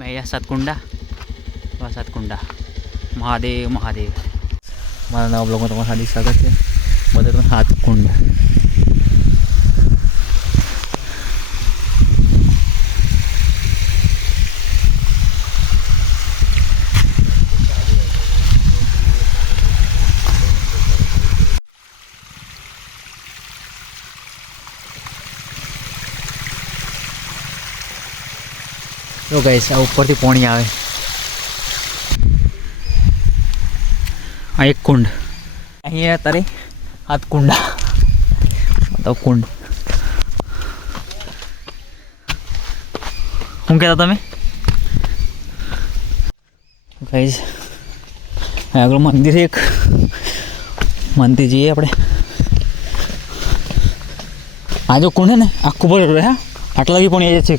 मैं सातकुंडा सातकुंडा महादेव महादेव मारा नवा ब्लॉग में तुम्हारा हार्दिक स्वागत है। बता तुम्हें सातकुंड तो गाइस ऊपर थी पानी आवे आ एक कुंड अहीं तारे हाथकुंडा मतलब कुंड हूँ कहता तमे गाइस आगे मंदिर एक मंदिर जी अपने आज कुंड है ने आखू भरेलू है आटला भी पानी आई जाए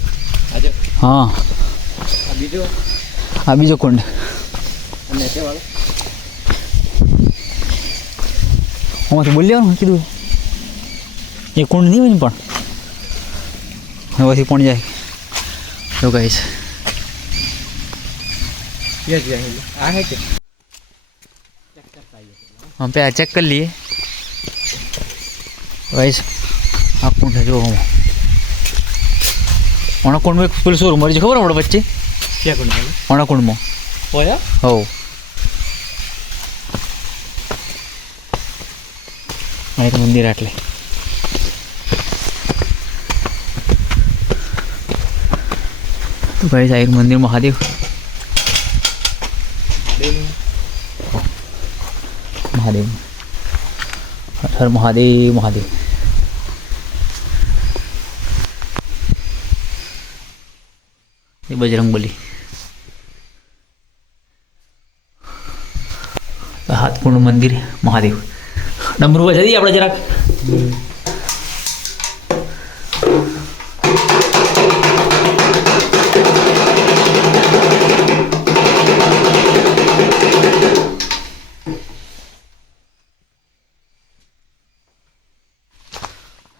हाँ आ बीजो कुंड बोल कीधु ये कुंड नहीं हुई पण वही पण जाए तो गाइस हम पे चेक कर लिए गाइस आ कुंड है जो हम कुंड में पेल शोरूम मरी खबर है बच्चे क्या कुंड में कुंड में हो एक मंदिर आटले तो गाइस एक मंदिर महादेव महादेव हर महादेव महादेव ये बजरंगबली हाथकुंड मंदिर महादेव डमरू बजा दी अपने जरा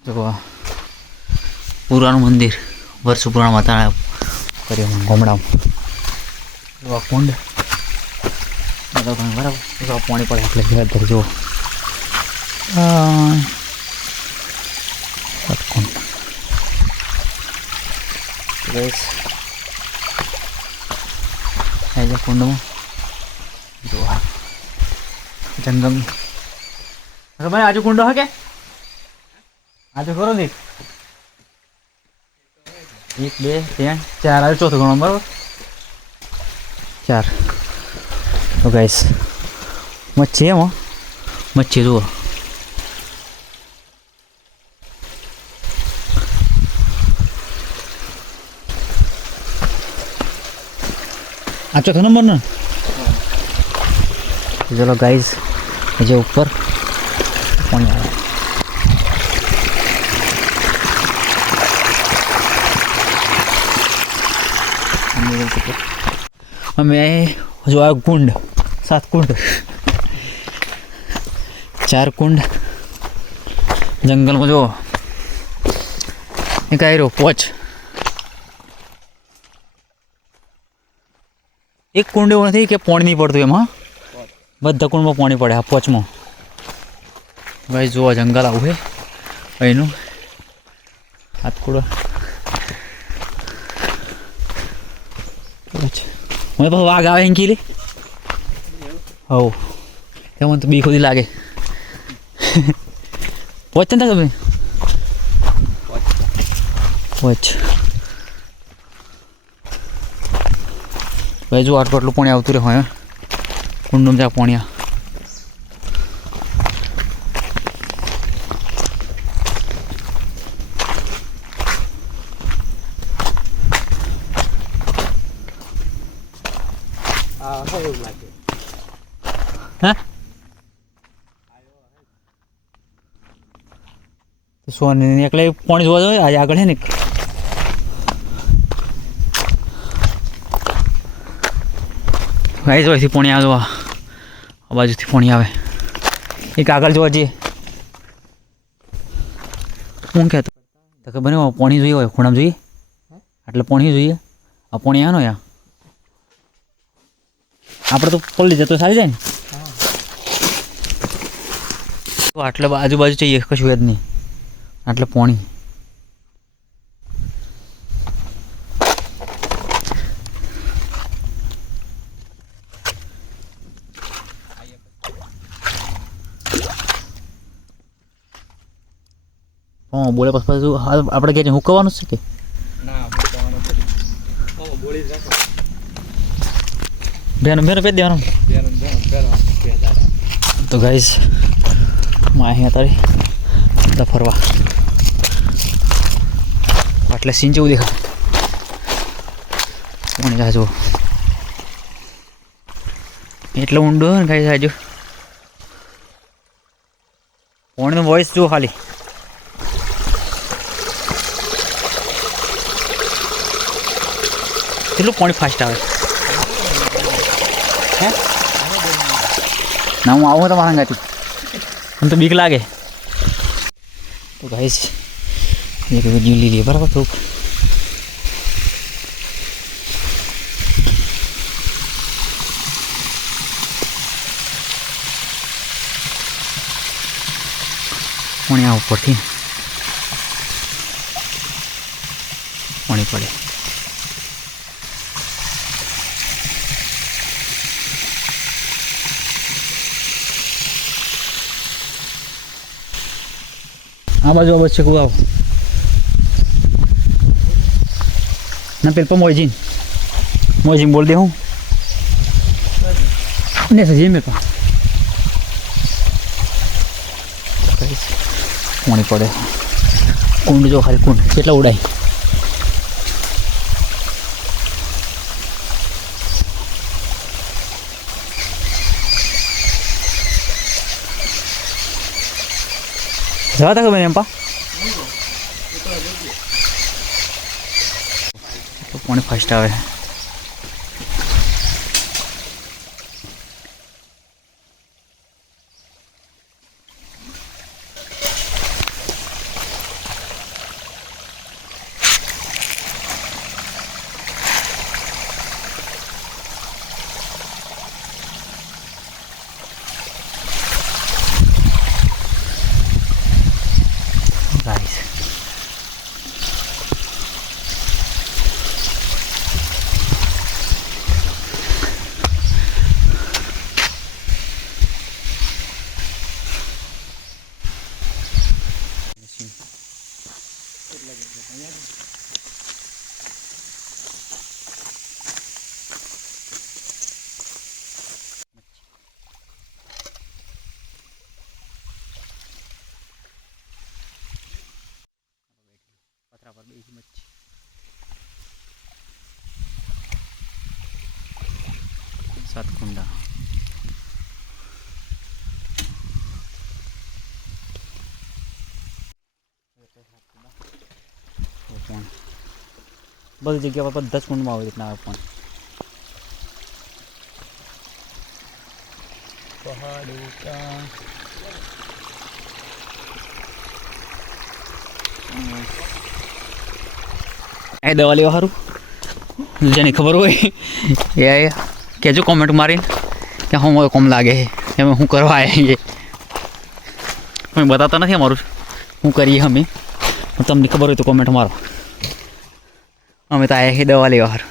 देखो पुराण मंदिर वर्ष पुराण बता गामड़ा कुंड बराबर पानी पड़े अपने घर जो कुंड में जो जंगल में अरे भाई आज कुंड है क्या आज करो देख एक बे तीन चार आज चौथा गणो बराबर चार तो गाइस मच्छी है वहाँ मच्छी जो आ चौथा नंबर ना चलो गाइस ये ऊपर पानी आ रहा है हमें जो है कुंड 7 कुंड 4 कुंड जंगल में जो एक आयरो पोच एक कुंड एवं नहीं कि पानी नहीं पड़त एम बधा कुंड में पानी पड़े पोच में भाई जो जंगल आव है अनु हाथकुंड मैं पास वाघ आवे इनकी ले हो क्या तो बीख लागे पहुंचते था कभी पहुंच भाई जो आठ पटलू पानी आवतु रहे हैं कुंड में जा पानी सोने एकले पानी जो आज आग है गाइस वैसे पानी आ बाजू थी पानी आवे एक आगल जो जी हूँ कहता बने पानी जो खूणाम जो आटले पानी जो आ पानी आया या આપણે તો પલ્લી જતો સારી જાય ને તો આટલે આજુબાજુ चाहिए કશું જ નહીં આટલે પાણી હા બોલે પછી આપણે ક્યાં હુકવાનું છે કે ના મૂકવાનું છે. બોળી જ રાખો. બેનો બેનો પેદ દેવાનો તો ગાઈસ હું અહીંયા તારી બધા ફરવા એટલે સીન જેવું દેખાય કોણ જાજો એટલે ઊંડો ને ગાઈસ આજો કોણનો વોઇસ જો ખાલી કેટલું પાણી ફાસ્ટ આવે હે ના હું આવું તો મારા ગાતી મને તો બીક લાગે તો ગાઈસ એક વિડીયો લઈ લઈએ બરાબર થોડુંક પાણી આ ઉપરથી પાણી પડે આ બાજુ આ છે આવો ના પેલ પર મોજીન બોલ દે હું ને સજી મેં પા પાણી પડે કુંડ જો ખાલી કુંડ કેટલા ઉડાય જવા તા ખબર એમ પા પાણી ફાસ્ટ આવે guys પથરા પર બેસી મચ્છી સાતકુંડા બધી જગ્યા પર 10 કુંડમાં આવે રીતના આવે પણ પહાડો ક્યાં એ દવા લેવા સારું જેને ખબર હોય એ કહેજો કોમેન્ટ મારીને કે હું મારે કોમ લાગે એમાં શું કરવા આવે અમે બતાવતા નથી અમારું શું કરીએ અમે તમને ખબર હોય તો કોમેન્ટ મારો અમે તો આવ્યા દવા લેવા સારું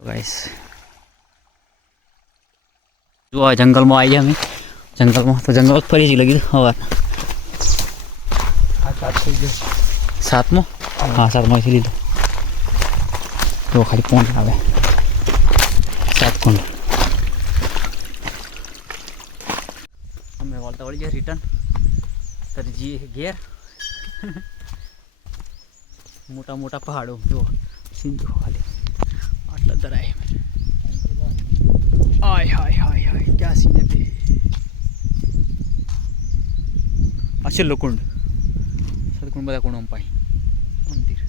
ગાઈસ જો આ જંગલમાં આવીએ અમે જંગલમાં તો જંગલ ફરી જ લગી હવાર સાતમો હા સાતમાંથી લીધો તો ખાલી પોન્ટ આવે સાત કુંડ અમે વળતા વળી ગયા રિટર્ન તરજી ઘેર મોટા મોટા પહાડો જો સિંધુ ખાલી આટલા દરાય આય હાય હાય હાય ક્યાં સીન હે આ છેલ્લો કુંડ સદકુંડ બધા કુંડ પાણી મંદિર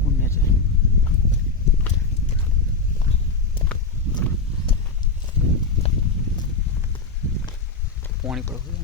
પુણ્ય છે પાણી પડે